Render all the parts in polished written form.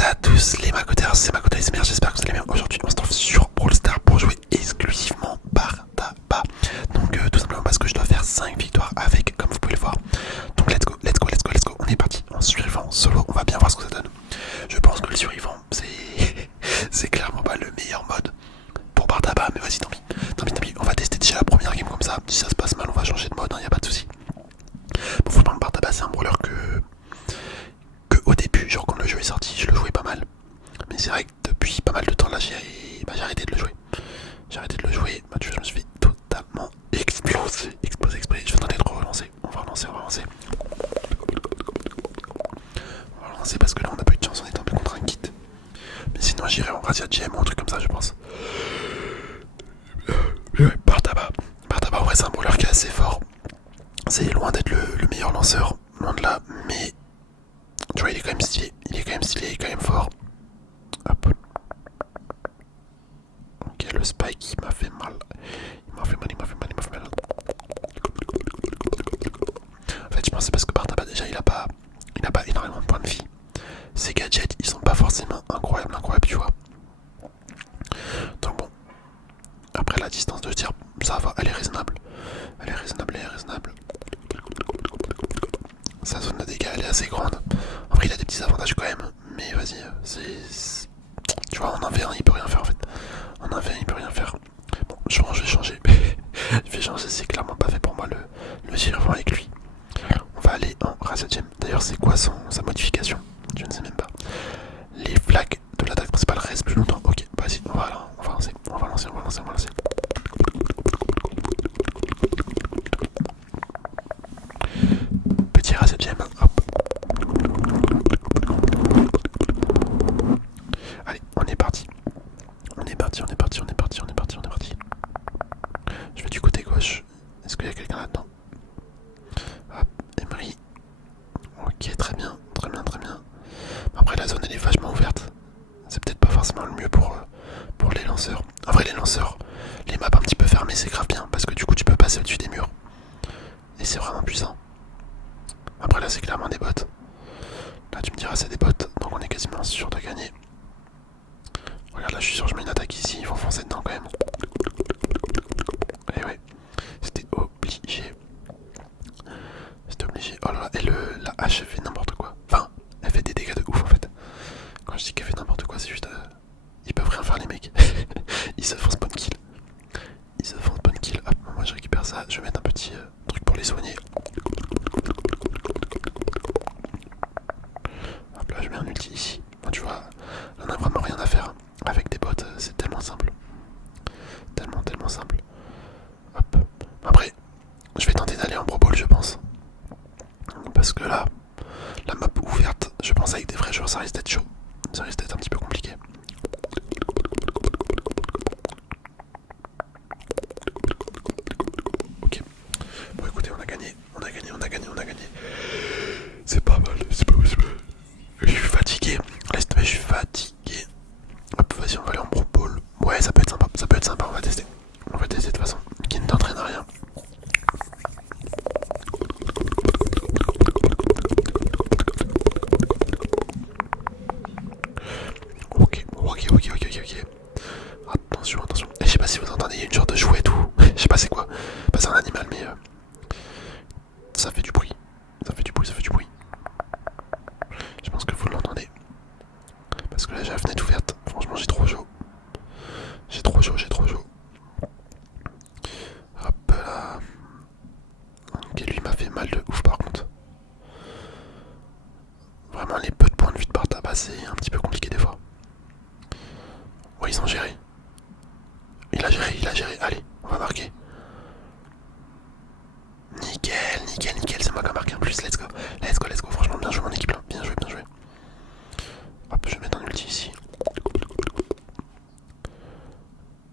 à tous les Macoters, c'est Makoto ASMR, j'espère que vous allez bien. Aujourd'hui on se trouve sur Brawl Stars pour jouer exclusivement par tabac. Donc tout simplement parce que je dois faire 5 victoires avec, comme vous pouvez le voir. Donc let's go, let's go, let's go, let's go. On est parti en survivant solo, on va bien voir ce que ça donne. Je pense que le survivant c'est clairement pas le meilleur mode pour par tabac, mais vas-y tant pis. Tant pis, on va tester déjà la première game comme ça. Si ça se passe mal on va changer de mode, y a pas de souci. Bon, faut prendre par tabac, c'est un brawler que au début, genre quand le jeu est sorti, je le jouais pas mal. Mais c'est vrai que depuis pas mal de temps là, j'ai arrêté de le jouer. J'ai arrêté de le jouer, tu vois, je me suis fait totalement exploser. Je vais tenter de relancer. On va relancer. On va relancer parce que là on n'a pas eu de chance, on est tombé contre un kit. Mais sinon j'irai en Razia GM ou un truc comme ça, je pense. Mais ouais, par tabac, en vrai c'est un brawler qui est assez fort. C'est loin d'être le meilleur lanceur, loin de là, mais tu vois, il est quand même stylé, il est quand même fort. Hop. Ok, le spike il m'a fait mal. Il m'a fait mal. En fait, je pense que c'est parce que par tabac déjà il a pas énormément de points de vie. Ses gadgets ils sont pas forcément incroyables, tu vois. Donc bon. Après la distance de tir, ça va, elle est raisonnable. Sa zone de dégâts elle est assez grande. En vrai il a des petits avantages quand même. Mais vas-y, tu vois, en 1v1 il peut rien faire en fait. En 1v1 il peut rien faire. Bon, je vais changer. Je vais changer, c'est clairement pas fait pour moi le survivant avec lui. On va aller en Razia Gem. D'ailleurs c'est quoi sa modification? Je ne sais même pas. Les flags de l'attaque principale restent plus longtemps. Ok, vas-y, on va lancer. Petit Razia Gem, hop. Allez, on est parti. Je vais du côté gauche. Est-ce qu'il y a quelqu'un là-dedans? Hop, Emery. Ok, très bien. Après la zone elle est vachement ouverte. C'est peut-être pas forcément le mieux pour les lanceurs. En vrai les lanceurs, les maps un petit peu fermées c'est grave bien parce que du coup tu peux passer au-dessus des murs. Et c'est vraiment puissant. Après là c'est clairement des bots. Là tu me diras c'est des bots, donc on est quasiment sûr de gagner. Regarde là je suis sûr, je mets une attaque ici, ils vont foncer dedans quand même. Et ouais, c'était obligé. Oh là là, et la hache elle fait n'importe quoi. Enfin, elle fait des dégâts de ouf en fait. Quand je dis qu'elle fait n'importe quoi, c'est juste... ils peuvent rien faire les mecs. Ils se font spawn kill. Hop, moi je récupère ça, je vais mettre un petit truc pour les soigner. Hop là, je mets un ulti ici. Bon, tu vois, là, on a vraiment rien à faire. Avec des bots, c'est tellement simple. Tellement simple. Hop. Après, je vais tenter d'aller en Pro Bowl, je pense. Parce que là, la map ouverte, je pense avec des vrais joueurs, ça risque d'être chaud. Ça risque d'être un petit peu compliqué. Ok. Bon écoutez, on a gagné. C'est pas mal. Je suis fatigué. Laisse tomber, je suis fatigué. Hop, vas-y, on va aller en Pro Bowl. Ouais, ça peut être sympa, on va tester. De toute façon, qui ne t'entraîne à rien. Ok. Attention. Et je sais pas si vous entendez, il y a une sorte de chouette ou... je sais pas c'est quoi. Bah, c'est un animal, mais... ça fait du bruit. Je pense que vous l'entendez. Parce que là, j'ai la fenêtre ouverte. Franchement, j'ai trop chaud. Hop là. Ok, lui m'a fait mal de ouf par contre. Vraiment, les peu de points de vue de par tabac, c'est un petit peu compliqué des fois. Ouais, ils ont géré. Il a géré. Allez, on va marquer. Nickel. C'est moi qui a marqué en plus. Let's go. Franchement, bien joué mon équipe là. Bien joué. Hop, je vais mettre un ulti ici.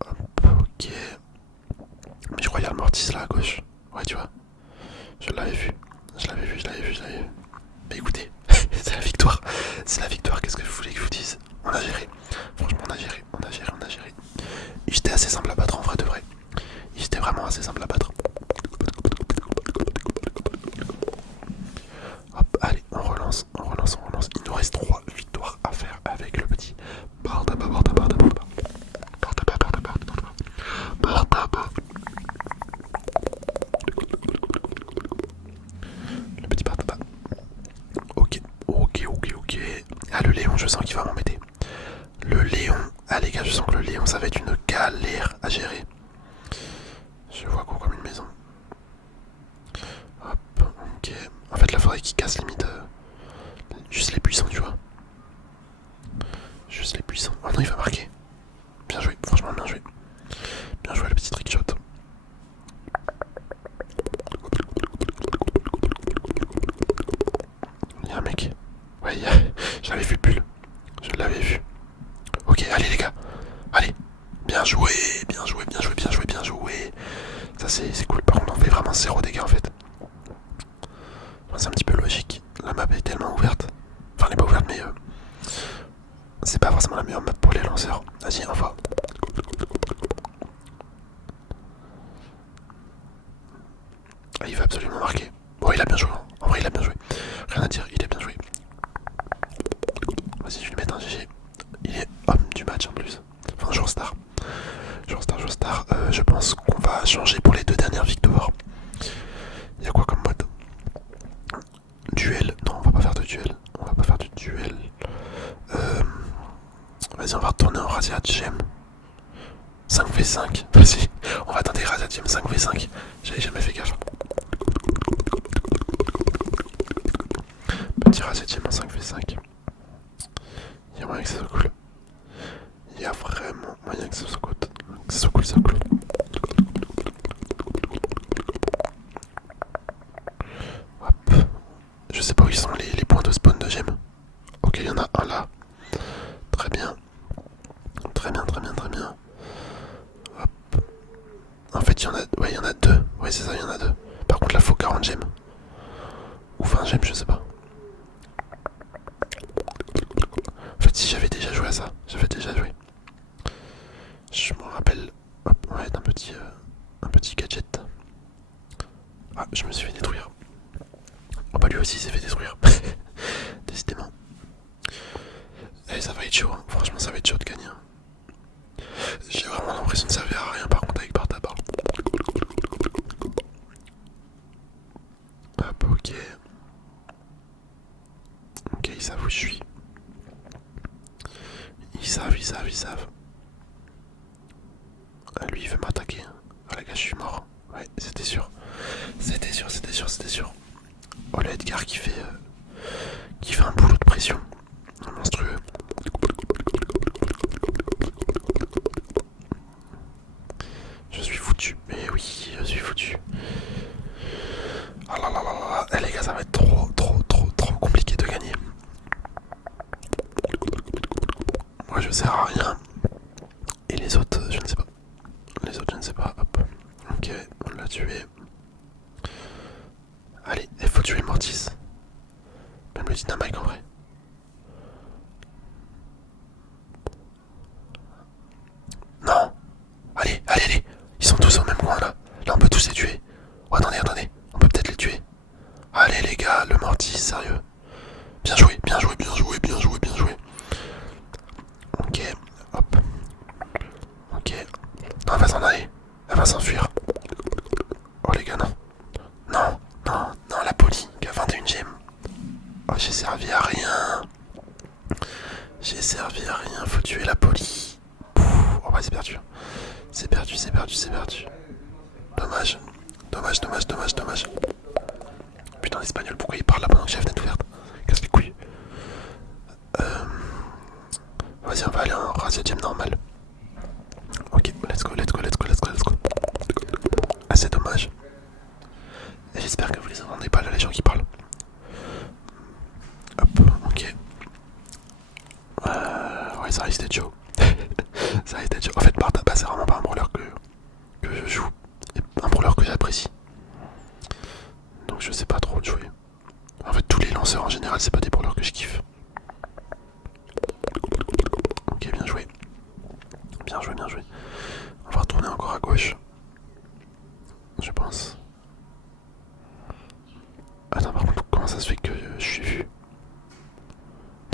Hop, ok. Mais je crois qu'il y a le mortis là à gauche. Ouais, tu vois. Je l'avais vu. Mais écoutez, c'est la victoire. Qu'est-ce que vous voulez que je vous dise? On a géré. Franchement, on a géré. Il était assez simple à battre en vrai de vrai. Il était vraiment assez simple à battre. Hop, allez, on relance. Il nous reste 3 victoires à faire le Léon, je sens qu'il va m'embêter. Le Léon, ah les gars, je sens que le Léon, ça va être une galère à gérer. Je vois gros comme une maison. Hop, ok. En fait, là, faudrait qu'il casse limite juste les puissants, tu vois. Juste les puissants. Oh non, il va marquer. Bien joué, franchement, bien joué. Bien joué, le petit trickshot. Il y a un mec. Ouais, j'avais vu le pull. Je l'avais vu. Ok, allez les gars. Allez. Bien joué, bien joué, bien joué, bien joué, bien joué. Ça c'est cool. Par contre on fait vraiment 0 dégâts en fait. Enfin, c'est un petit peu logique. La map est tellement ouverte. Enfin elle est pas ouverte mais c'est pas forcément la meilleure map pour les lanceurs. Vas-y, envoie. Ah, il va absolument marquer. Bon, il a bien joué. En vrai il a bien joué. Rien à dire, il a bien joué. Vas-y, je vais lui mettre un GG. Il est homme du match en plus. Enfin, jour star. Jour star, jour star. Je pense qu'on va changer pour les 2 dernières victoires. Il y a quoi comme mode? Duel. Non, on va pas faire de duel. On va pas faire de duel. Vas-y, on va retourner en Razia Gem. 5v5. Vas-y, on va tenter Razia Gem 5v5. J'avais jamais fait gaffe. Petit Razia Gem en 5v5. Il y a moyen que ça soit cool. Il y a vraiment moyen que ça soit cool. Que ça soit cool, ça cool. Hop. Je sais pas où ils sont les points de spawn de gemmes. Ok, il y en a un là. Très bien. Très bien, très bien, très bien. Hop. En fait, il y en a, ouais, il y en a 2. Ouais, c'est ça, il y en a 2. Par contre, là, faut 40 gemmes. Ou 20 gemmes, je sais pas. En fait, si j'avais déjà joué à ça, j'avais déjà joué. Je me rappelle. Hop, ouais, un petit gadget. Ah, je me suis fait détruire. Oh bah lui aussi il s'est fait détruire. Décidément. Et ça va être chaud, hein. Franchement ça va être chaud de gagner. J'ai vraiment l'impression de servir à rien par contre avec Bartaba. Hop, ok. Ok, ils savent où je suis. Ils savent, ils savent, ils savent. Ah, lui il veut m'attaquer. Ah les gars, je suis mort. Ouais, c'était sûr. C'était sûr, c'était sûr, c'était sûr. Oh le Edgar qui fait un boulot de pression. Monstrueux. Je suis foutu. Mais oui, je suis foutu. Oh là là là là. Eh, les gars, ça va être trop compliqué de gagner. Moi je sers à rien. Et les autres, je ne sais pas. Les autres, je ne sais pas. Hop. Ok, on l'a tué. Allez, il faut tuer le Mortis. Même le dynamite en vrai. Non. Allez, allez, allez. Ils sont tous au même coin là. Là, on peut tous les tuer. Oh, attendez, attendez. On peut peut-être les tuer. Allez, les gars, le Mortis, sérieux. Bien joué, bien joué, bien joué, bien joué, bien joué. Ok, hop. Ok. Non, elle va s'en aller. Elle va s'enfuir. Oh, les gars, non. Non, non, non, la poli qui a 21 gemmes. Oh, j'ai servi à rien. J'ai servi à rien, faut tuer la poli. Oh bah c'est perdu. C'est perdu, c'est perdu, c'est perdu. Dommage. Dommage, dommage, dommage, dommage. Putain, l'espagnol, pourquoi il parle là pendant que j'ai la fenêtre ouverte? Casse les couilles. Vas-y, on va aller en Razia Gem normal. Ok, let's go, let's go, let's go, let's go, let's go. Ah, c'est dommage. Et j'espère que vous les entendez pas là, les gens qui parlent. Hop, ok. Ouais, ça risque d'être chaud. Ça risque d'être chaud. En fait, Bartaba, c'est vraiment pas un brawler que je joue. Et un brawler que j'apprécie. Donc je sais pas trop jouer. En fait, tous les lanceurs en général, c'est pas des brawlers que je kiffe. Ok, bien joué. Bien joué, bien joué. On va retourner encore à gauche. Je pense. Attends, par contre, comment ça se fait que je suis vu?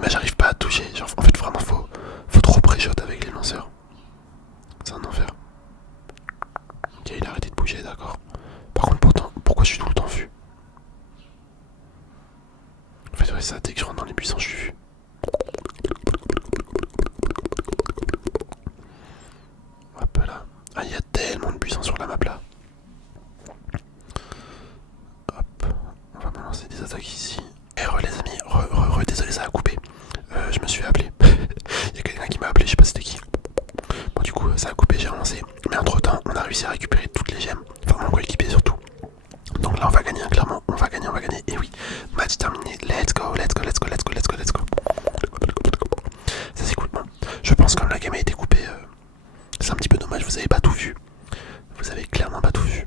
Mais j'arrive pas à toucher. Genre, en fait, vraiment, faut trop pré-shot avec les lanceurs. C'est un enfer. Ok, il a arrêté de bouger, d'accord. Par contre, pourquoi je suis tout le temps vu? En fait, ouais, ça, dès que je rentre dans les buissons, je suis vu. Je pense comme la game a été coupée, c'est un petit peu dommage, vous avez pas tout vu. Vous avez clairement pas tout vu.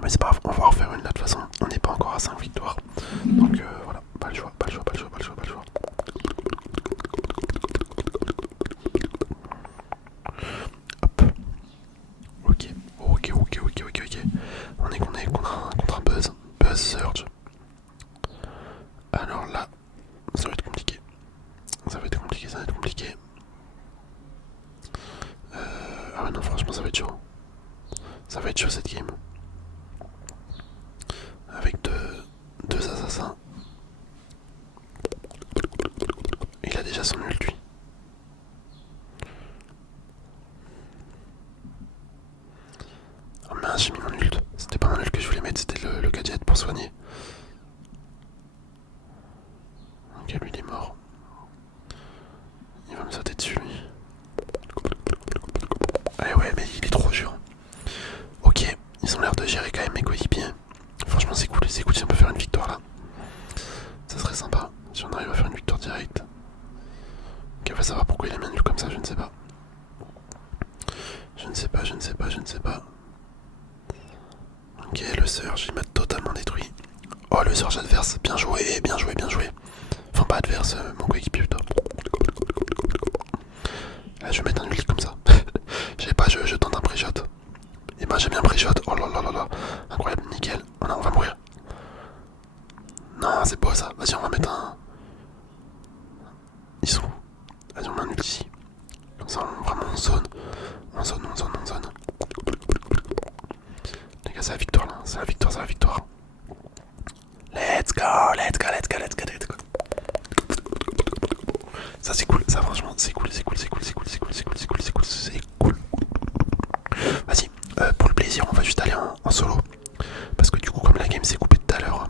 Mais c'est pas grave, on va en refaire une là de toute façon. On n'est pas encore à 5 victoires. Donc voilà, pas le choix, pas le choix, pas le choix, pas le choix, pas le choix. Hop. Ok, ok, ok, ok, ok, ok. On est contre un buzz. Buzz Surge. Alors là, ça va être compliqué. Ça va être compliqué, ça va être compliqué. Ah ouais non franchement ça va être chaud. Ça va être chaud cette game. Avec deux assassins. Il a déjà son ult lui. Oh mince j'ai mis mon ult. C'était pas mon ult que je voulais mettre, c'était le gadget pour soigner. Ok lui il est mort. Il va me sauter dessus lui. Ah ouais mais il est trop dur. Ok, ils ont l'air de gérer quand même mes coéquipiers. Franchement c'est cool si on peut faire une victoire là. Ça serait sympa si on arrive à faire une victoire directe. Ok, on va savoir pourquoi il est nul comme ça, je ne sais pas. Je ne sais pas, je ne sais pas, je ne sais pas. Ok, le surge, il m'a totalement détruit. Oh, le surge adverse, bien joué, bien joué, bien joué. Enfin, pas adverse, mon coéquipier plutôt. Là, je vais mettre un ulti comme ça. Je sais pas, je tente un pré-shot. Et ben, j'ai bien pré-shot. Oh là là là là. Incroyable, nickel. Oh non, on va mourir. Non, c'est beau ça. Vas-y, on va mettre un. Ils sont où? Vas-y, on met un ulti ici. Comme ça, vraiment on zone. On zone, on zone, on zone. Les gars, c'est la victoire là. C'est la victoire, c'est la victoire. Let's go, let's go, let's go, let's go, let's go. Ça c'est cool, ça franchement c'est cool, c'est cool, c'est cool, c'est cool, c'est cool, c'est cool, c'est cool, c'est cool, c'est cool. Vas-y, pour le plaisir, on va juste aller en solo. Parce que du coup, comme la game s'est coupée tout à l'heure,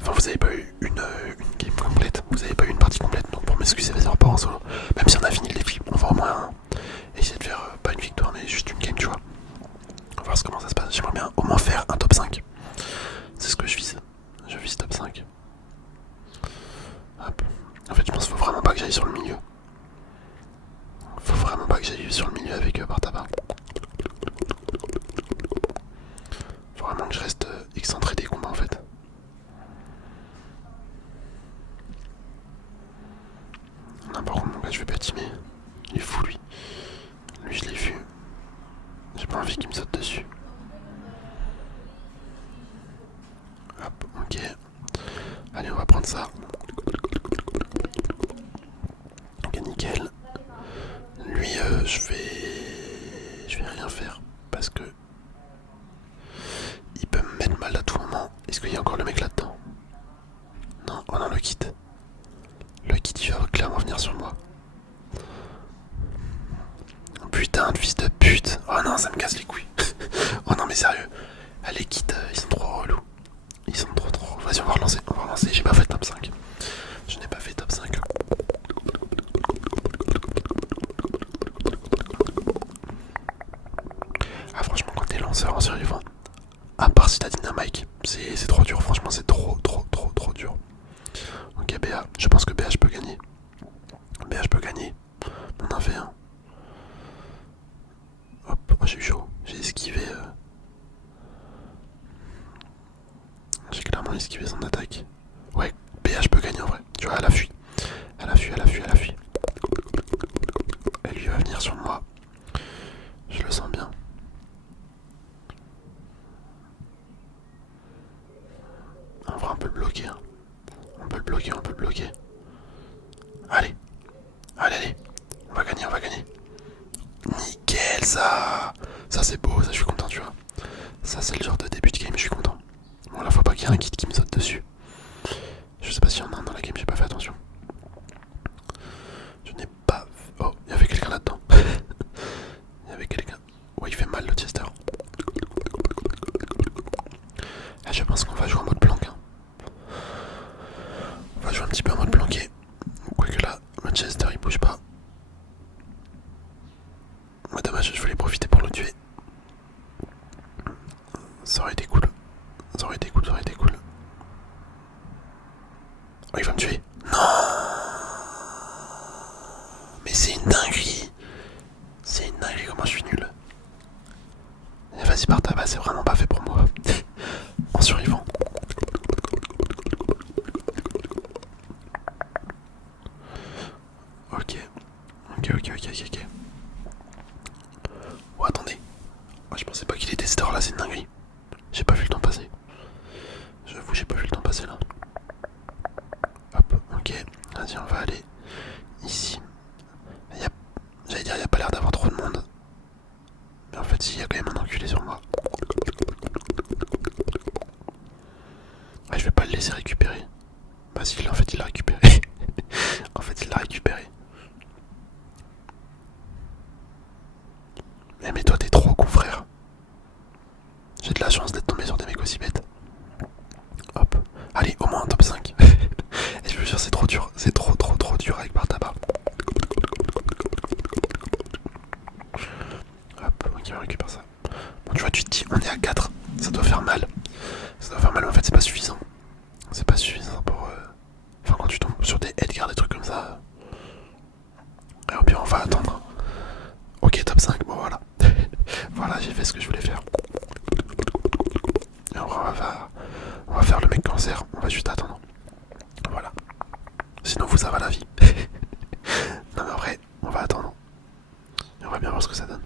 enfin vous avez pas eu une game complète, vous avez pas eu une partie complète, donc pour m'excuser, vas-y on repart en solo. Même si on a fini le défi, on va au moins essayer de faire pas une victoire mais juste une game, tu vois. On va voir comment ça se passe, j'aimerais bien au moins faire un top 5. C'est ce que je vise, je vise top 5. Hop. En fait je pense qu'il faut vraiment pas que j'aille sur le milieu. Faut vraiment pas que j'aille sur le milieu avec par tabac. Faut vraiment que je reste excentré des combats en fait. Non par contre mon gars je vais pas teamer. Il est fou lui. Lui je l'ai vu. J'ai pas envie qu'il me saute dessus. Hop, ok. Allez on va prendre ça. Ok nickel. Lui je vais rien faire. Parce que il peut me mettre mal à tout moment. Est-ce qu'il y a encore le mec là-dedans? Non, oh non le kit. Le kit il va clairement venir sur moi. Putain de fils de pute. Oh non ça me casse les couilles. Oh non mais sérieux. Ah, les kits ils sont trop relous. Ils sont trop. Vas-y on va relancer, J'ai pas fait top 5. Je n'ai pas fait top 5. Ah franchement quand t'es lanceur en survivant, à part si t'as Dynamite, c'est trop dur, franchement c'est trop dur. Ok BA, je pense que BA je peux gagner. BA je peux gagner. On en fait un. Hop, oh, j'ai eu chaud, j'ai esquivé. J'ai clairement esquivé son attaque. Ouais, BA je peux gagner en vrai. Tu vois, elle a fui. Elle a fui. Elle lui va venir sur moi. Je le sens bien. En vrai on peut le bloquer. Hein. On peut le bloquer. Allez. On va gagner. Nickel ça. Ça c'est beau, ça je suis content tu vois. Ça c'est le genre de début de game, je suis content. Bon là faut pas qu'il y ait un kit qui me saute dessus. Je sais pas s'il y en a un dans la game, j'ai pas fait attention. Je n'ai pas... Oh, il y avait quelqu'un là-dedans. Il y avait quelqu'un. Ouais il fait mal le Chester. Là je pense qu'on va jouer en mode planque. Hein. On va jouer un petit peu en mode planqué. Quoique là, le Chester il bouge pas. Ouais, dommage, je voulais profiter pour le tuer. Ça aurait été cool. Oh, il va me tuer. Non. Mais c'est une dinguerie. C'est une dinguerie comment je suis nul. Et vas-y par tabac, c'est vraiment pas fait pour moi. En survivant. Ok. Ok. Oh attendez. Oh, je pensais pas qu'il était cette heure là, c'est une dinguerie. J'ai pas vu le temps passer. J'avoue j'ai pas vu le temps passer là. Hop, ok. Vas-y on va aller ici. J'allais dire il y a pas l'air d'avoir trop de monde. Mais en fait si, il y a quand même un enculé sur moi. Ouais, je vais pas le laisser récupérer. Bah si, en fait il l'a récupéré. En fait il l'a récupéré. Mais toi t'es trop con frère. J'ai de la chance d'être tombé sur des mecs aussi bêtes. Hop. Allez, au moins un top 5. Et je vous jure c'est trop dur. C'est trop dur avec bar tabac. Hop, ok on récupère ça. Bon tu vois tu te dis on est à 4. Ça doit faire mal. Ça doit faire mal mais en fait c'est pas suffisant. C'est pas suffisant pour... Enfin quand tu tombes sur des Edgar, des trucs comme ça. Et au pire on va attendre. Ok top 5, bon voilà. Voilà j'ai fait ce que je voulais faire. Et on va faire le mec cancer, on va juste attendre. Voilà. Sinon vous ça va la vie. Non mais en vrai, on va attendre. Et on va bien voir ce que ça donne.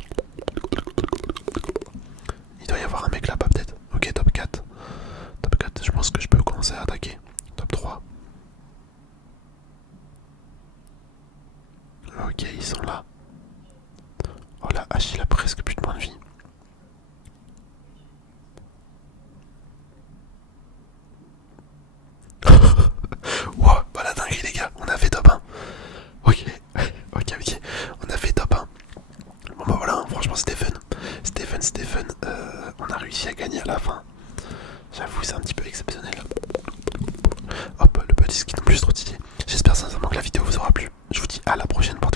Il doit y avoir un mec là-bas peut-être. Ok top 4. Top 4, je pense que je peux commencer à attaquer. Top 3. Ok, ils sont là. Oh la hache, il a presque plus de points de vie. Wow, bah la dinguerie les gars, on a fait top 1. Ok, ok, on a fait top 1. Bon bah voilà, franchement c'était fun. C'était fun, on a réussi à gagner à la fin. J'avoue c'est un petit peu exceptionnel. Hop, le petit ski non plus trop stylé. J'espère sincèrement que la vidéo vous aura plu. Je vous dis à la prochaine pour